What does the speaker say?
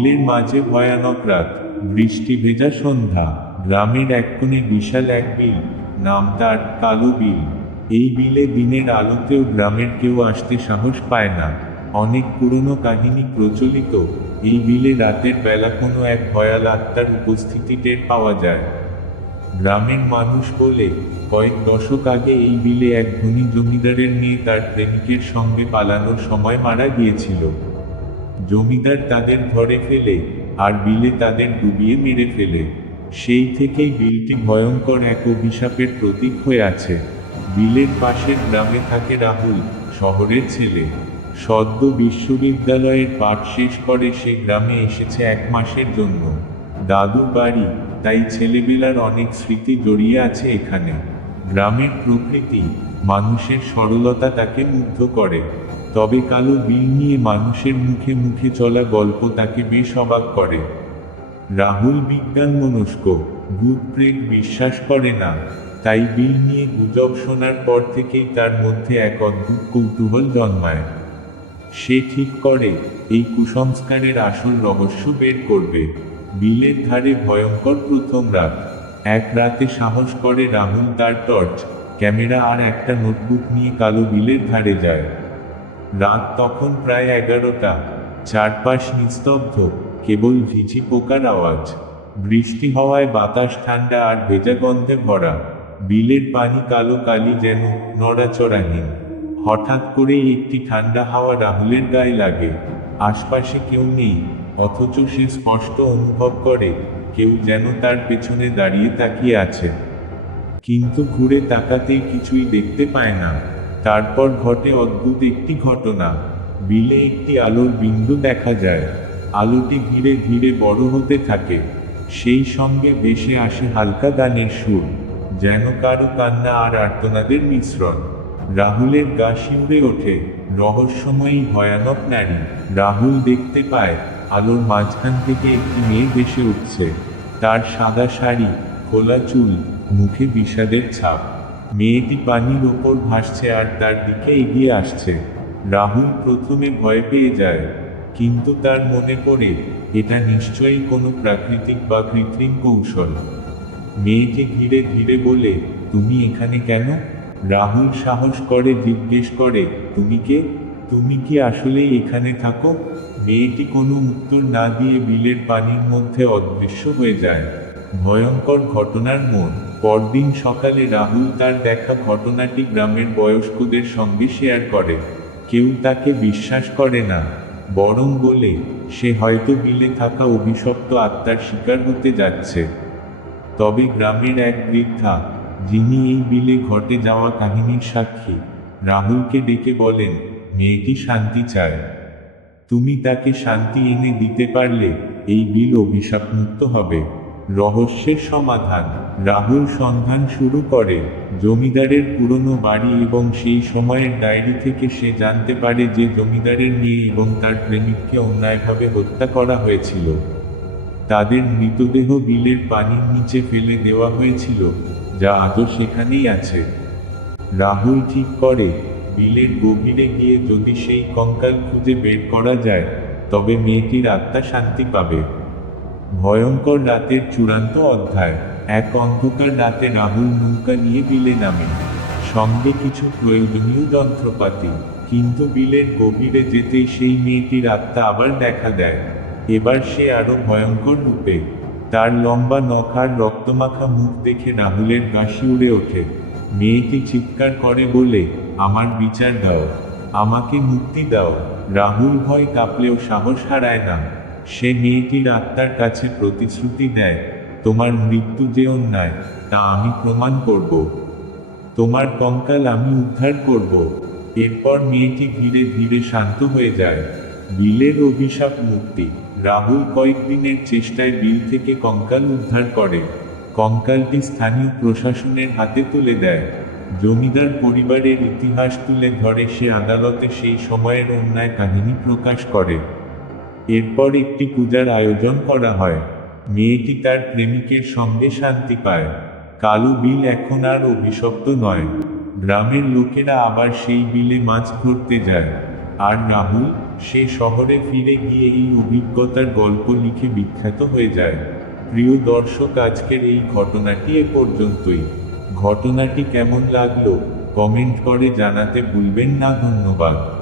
বিলের মাঝে ভয়ানক রাত। বৃষ্টি ভেজা সন্ধ্যা। গ্রামের এক কোণে বিশাল এক বিল, নাম তার কালো বিল। এই বিলে দিনের আলোতেও গ্রামের কেউ আসতে সাহস পায় না। অনেক পুরনো কাহিনী প্রচলিত। এই বিলে রাতের বেলা কোনো এক ভয়াল আত্মার উপস্থিতি টের পাওয়া যায়। গ্রামের মানুষ বলে, কয়েক দশক আগে এই বিলে এক ধনী জমিদারের মেয়ে তার প্রেমিকের সঙ্গে পালানোর সময় মারা গিয়েছিল। জমিদার তাদের ধরে ফেলে আর বিলে তাদের ডুবিয়ে মেরে ফেলে। সেই থেকেই বিলটি ভয়ঙ্কর এক অভিশাপের প্রতীক হয়ে আছে। বিলের পাশের গ্রামে থাকে রাহুল, শহরের ছেলে। সদ্য বিশ্ববিদ্যালয়ের পাঠ শেষ করে সে গ্রামে এসেছে এক মাসের জন্য। দাদু বাড়ি, তাই ছেলেবেলার অনেক স্মৃতি জড়িয়ে আছে এখানে। গ্রামের প্রকৃতি, মানুষের সরলতা তাকে মুগ্ধ করে। তবে কালো বিল নিয়ে মানুষের মুখে মুখে চলা গল্প তাকে বেশ অবাক করে। রাহুল বিজ্ঞান মনস্ক ভূত প্রেত বিশ্বাস করে না। তাই বিল নিয়ে গুজব শোনার পর থেকেই তার মধ্যে এক অদ্ভুত কৌতূহল জন্মায়। সে ঠিক করে, এই কুসংস্কারের আসল রহস্য বের করবে। বিলের ধারে ভয়ঙ্কর প্রথম রাত। এক রাতে সাহস করে রাহুল তার টর্চ, ক্যামেরা আর একটা নোটবুক নিয়ে কালো বিলের ধারে যায়। রাত তখন প্রায় এগারোটা। চারপাশ নিস্তব্ধ, কেবল ঝিঝি পোকার আওয়াজ। বৃষ্টি হওয়ায় বাতাস ঠান্ডা আর ভেজা গন্ধে ভরা। বিলের পানি কালো কালি যেন নড়াচড়াহীন। হঠাৎ করেই একটি ঠান্ডা হাওয়া রাহুলের গায়ে লাগে। আশপাশে কেউ নেই, অথচ সে স্পষ্ট অনুভব করে, কেউ যেন তার পেছনে দাঁড়িয়ে তাকিয়ে আছে। কিন্তু ঘুরে তাকাতেই কিছুই দেখতে পায় না। তারপর ঘটে অদ্ভুত একটি ঘটনা। বিলে একটি আলোর বিন্দু দেখা যায়। আলোটি ধীরে ধীরে বড় হতে থাকে। সেই সঙ্গে ভেসে আসে হালকা গানের সুর, যেন কারও কান্না আর আর্তনাদের মিশ্রণ। রাহুলের গা শিউরে ওঠে, রহস্যময়ী ভয়ানক নারী। রাহুল দেখতে পায়, আলোর মাঝখান থেকে একটি মেয়ে ভেসে উঠছে। তার সাদা শাড়ি, খোলা চুল, মুখে বিষাদের ছাপ। মেয়েটি পানির ওপর ভাসছে, আর তার দিকে এগিয়ে আসছে। রাহুল প্রথমে ভয় পেয়ে যায়, কিন্তু তার মনে পড়ে, এটা নিশ্চয়ই কোনো প্রাকৃতিক বা কৃত্রিম কৌশল। মেয়েকে ধীরে ধীরে বলে, তুমি এখানে কেন? রাহুল সাহস করে, জিজ্ঞেস করে, তুমি কে? তুমি কি আসলেই এখানে থাকো? মেয়েটি কোনো উত্তর না দিয়ে বিলের পানির মধ্যে অদৃশ্য হয়ে যায়। ভয়ঙ্কর ঘটনার মন পরদিন সকালে রাহুল তার দেখা ঘটনাটি গ্রামের বয়স্কদের সঙ্গে শেয়ার করে। কেউ তাকে বিশ্বাস করে না, বরং বলে, সে হয়তো বিলে থাকা অভিশপ্ত আত্মার শিকার হতে যাচ্ছে। তবে গ্রামের এক বৃদ্ধা, যিনি এই বিলে ঘটে যাওয়া কাহিনীর সাক্ষী, রাহুলকে ডেকে বলেন, মেয়েটি শান্তি চায়। তুমি তাকে শান্তি এনে দিতে পারলে এই বিল অভিশাপমুক্ত হবে। রহস্যের সমাধান। রাহুল সন্ধান শুরু করে। জমিদারের পুরনো বাড়ি এবং সেই সময়ের ডায়েরি থেকে সে জানতে পারে যে জমিদারের মেয়ে এবং তার প্রেমিককে অন্যায়ভাবে হত্যা করা হয়েছিল। তাদের মৃতদেহ বিলের পানির নিচে ফেলে দেওয়া হয়েছিল, যা আজও সেখানেই আছে। রাহুল ঠিক করে, বিলের গভীরে গিয়ে যদি সেই কঙ্কাল খুঁজে বের করা যায়, তবে মেয়েটির আত্মা শান্তি পাবে। ভয়ঙ্কর রাতের চূড়ান্ত অধ্যায়। এক অন্ধকার রাতে রাহুল নৌকা নিয়ে বিলে নামে। সঙ্গে কিছু প্রয়োজনীয় যন্ত্রপাতি। কিন্তু বিলের গভীরে যেতেই সেই মেয়েটির আত্মা আবার দেখা দেয়। এবার সে আরও ভয়ঙ্কর রূপে। তার লম্বা নখার রক্তমাখা মুখ দেখে রাহুলের গাছি উড়ে ওঠে। মেয়েটি চিৎকার করে বলে, আমার বিচার দাও। আমাকে মুক্তি দাও। রাহুল ভয় কাঁপলেও সাহস হারায় না। সে মেয়েটির আত্মার কাছে প্রতিশ্রুতি দেয়, তোমার মৃত্যু যে অন্যায়, তা আমি প্রমাণ করব। তোমার কঙ্কাল আমি উদ্ধার করব। এরপর মেয়েটি ধীরে ধীরে শান্ত হয়ে যায়। বিলের অভিশাপ মুক্তি। রাহুল কয়েকদিনের চেষ্টায় বিল থেকে কঙ্কাল উদ্ধার করে। কঙ্কালটি স্থানীয় প্রশাসনের হাতে তুলে দেয়। জমিদার পরিবারের ইতিহাস তুলে ধরে সে আদালতে সেই সময়ের অন্যায় কাহিনী প্রকাশ করে। এরপর একটি পূজার আয়োজন করা হয়। মেয়েটি তার প্রেমিকের সঙ্গে শান্তি পায়। কালু বিল এখন আর অভিশপ্ত নয়। গ্রামের লোকেরা আবার সেই বিলে মাছ ধরতে যায়। আর রাহুল, সে শহরে ফিরে গিয়ে এই অভিজ্ঞতার গল্প লিখে বিখ্যাত হয়ে যায়। প্রিয় দর্শক, আজকের এই ঘটনাটি এ পর্যন্তই। ঘটনাটি কেমন লাগল, কমেন্ট করে জানাতে ভুলবেন না, ধন্যবাদ।